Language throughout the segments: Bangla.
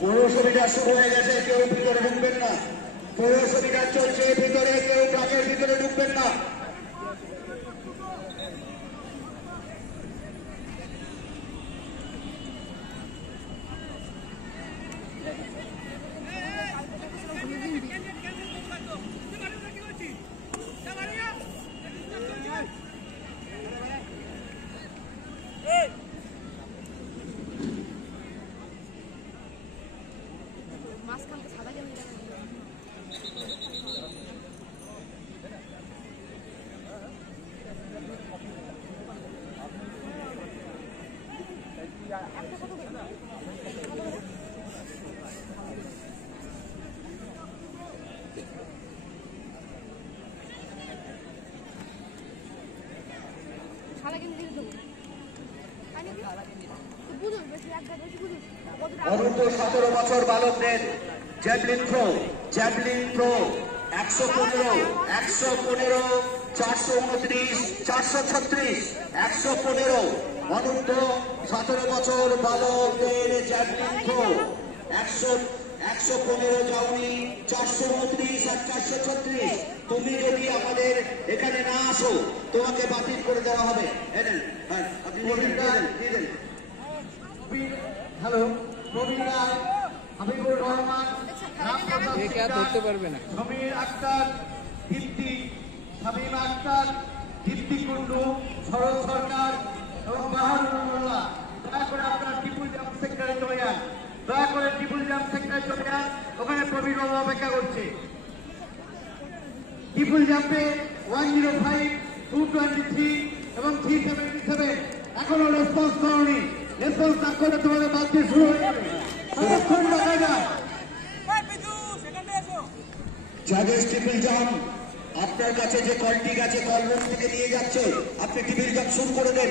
পৌরসভাটা শুরু হয়ে গেছে, কেউ ভিতরে ঢুকবেন না। পৌরসভাটা চলছে, ভিতরে কেউ ট্রাকের ভিতরে ঢুকবেন না। অনূর্ধ্ব 17 বছর বালকদের জ্যাভলিন থ্রো 115, 115, 429, 436, 115। অনূর্ধ্ব 17 বছর বালকদের জ্যাভলিন থ্রো 115 যাওনি, 429 আর 436। তুমি যদি আমাদের এখানে না আসো তোমাকে বাতিল করে দেওয়া হবে। হ্যালো, প্রবীণ রায়, হাবিবুর রহমান, ধরতে পারবে না, সমীর আক্তার, দীপ্তি, শামীমা আক্তার, দীপ্তি কুন্ডু, শরৎ সরকার এবং বাহাদুরুল্লাহ। দয়া করে আপনার ট্রিপল জাম্প সেক্টরে চলে যান, দয়া করে ট্রিপল জাম্প সেক্টরে চলে যান। ওখানে প্রবীণ বাবু অপেক্ষা করছে। ট্রিপল জাম্পে 105, 223 এবং 377 এখনো রেসপন্স করনি। রেসপন্স না করলে তোমাদের বাদ দিয়ে শুরু হয়ে যাবে। ততক্ষণ দেখা যায় জাগেশ ট্রিপল জাম্প। আপনার কাছে যে কলটি গেছে কল রুম থেকে নিয়ে যাচ্ছে, আপনি ট্রিপল জাম্প শুরু করে দেন।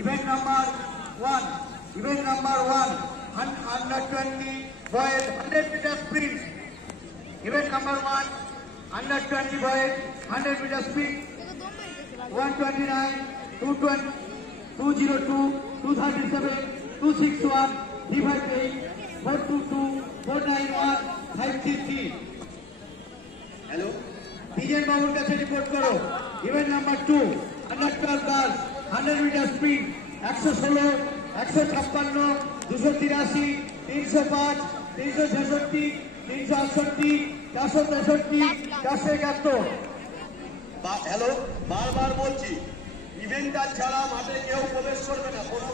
Event number 1, event number 1, under 20 boys 100 meter sprint. Event number 1, under 20 boys 100 meter sprint. 129, 220, 202, 237, 261, 358, 422, 491, 533. Hello, Bijen বাবুর কাছে রিপোর্ট করো। Event number 2, under 12 girls 100 meter sprint 116, 156, 283, 305, 366, 368, 463, 471। Hello, বারবার বলছি ইভেন্টটা ছাড়া মাঠে কেউ প্রবেশ করবে না। কোনো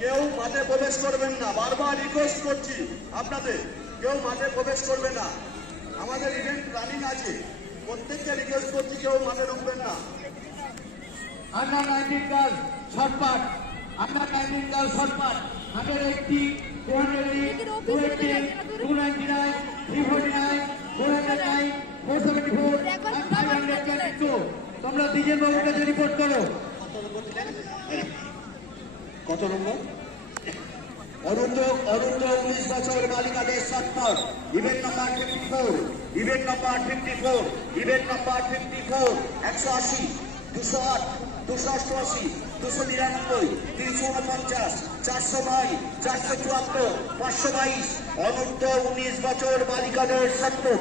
কেউ মাঠে প্রবেশ করবেন না। বারবার রিকোয়েস্ট করছি আপনাদের, কেউ মাঠে প্রবেশ করবে না। আমাদের ইভেন্ট রানিং আছে, প্রত্যেককে রিকোয়েস্ট করছি কেউ মাঠে ঢুকবেন না। Under 19 girls short put, under 19 girls short put 180, 208, 280, 299, 349, 409, 474 and 522. তোমরা বিজেন বাবুর কাছে রিপোর্ট করো। কত নম্বর? অরুন্ধ 19 বছর বালিকাদের সত্তর। Event number 54, event number 54, event number 54, 180, 208, 288, 299, 349, 422, 474, 522। অনূর্ধ্ব 19 বছর বালিকাদের সত্তর।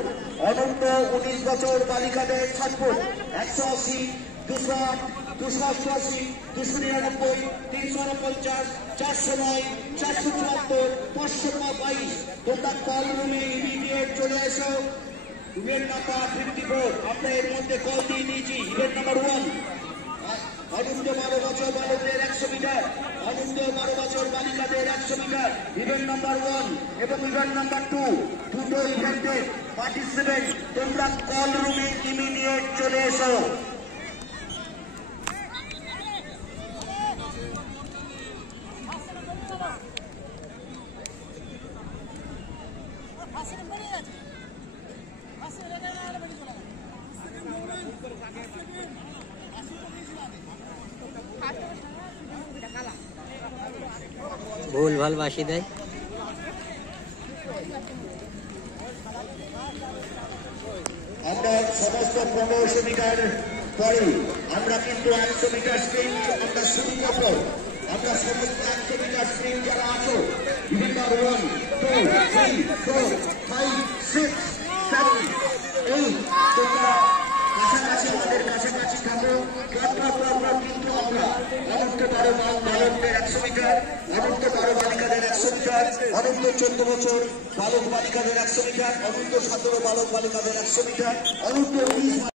অনূর্ধ্ব 19 বছর বালিকাদের সত্তর। 180, 208, 288, 299, 349, 409, 474, 522। তোমরা কল রুমে ইমিডিয়েট চলে এসো। ইভেন্ট নাম্বার 54, আমরা এর মধ্যে কল দিয়ে দিয়েছি। ইভেন্ট নাম্বার 1, অনূর্ধ্ব 12 বছর বালকদের 100 মিটার, অনূর্ধ্ব 12 বছর বালিকাদের 100 মিটার। ইভেন্ট নাম্বার 1 এবং ইভেন্ট নাম্বার 2 দুটো ইভেন্টের পার্টিসিপেন্ট তোমরা কল রুমে ইমিডিয়েট চলে এসো। ভুল ভাল বাসি দেয়। আমরা সমস্ত 1500 মিটার পরে আমরা কিন্তু 100 মিটার স্প্রিন্ট আমরা শুরু করব। আমরা সমস্ত 100 মিটার স্প্রিন্ট যারা আছো, নাম্বার 1 2 3 4 5 6 7 8 তোমরা কাছাকাছি আমাদের কাছাকাছি থাকো। পরপর কিন্তু আমরা অনন্ত 12 বালকদের 100 মিটার, অনন্ত 12 বালিকাদের 100 মিটার, অনন্ত 14 বছর বালক বালিকাদের 100 মিটার, অনন্ত 17 বালক বালিকাদের 100 মিটার, অনন্ত 19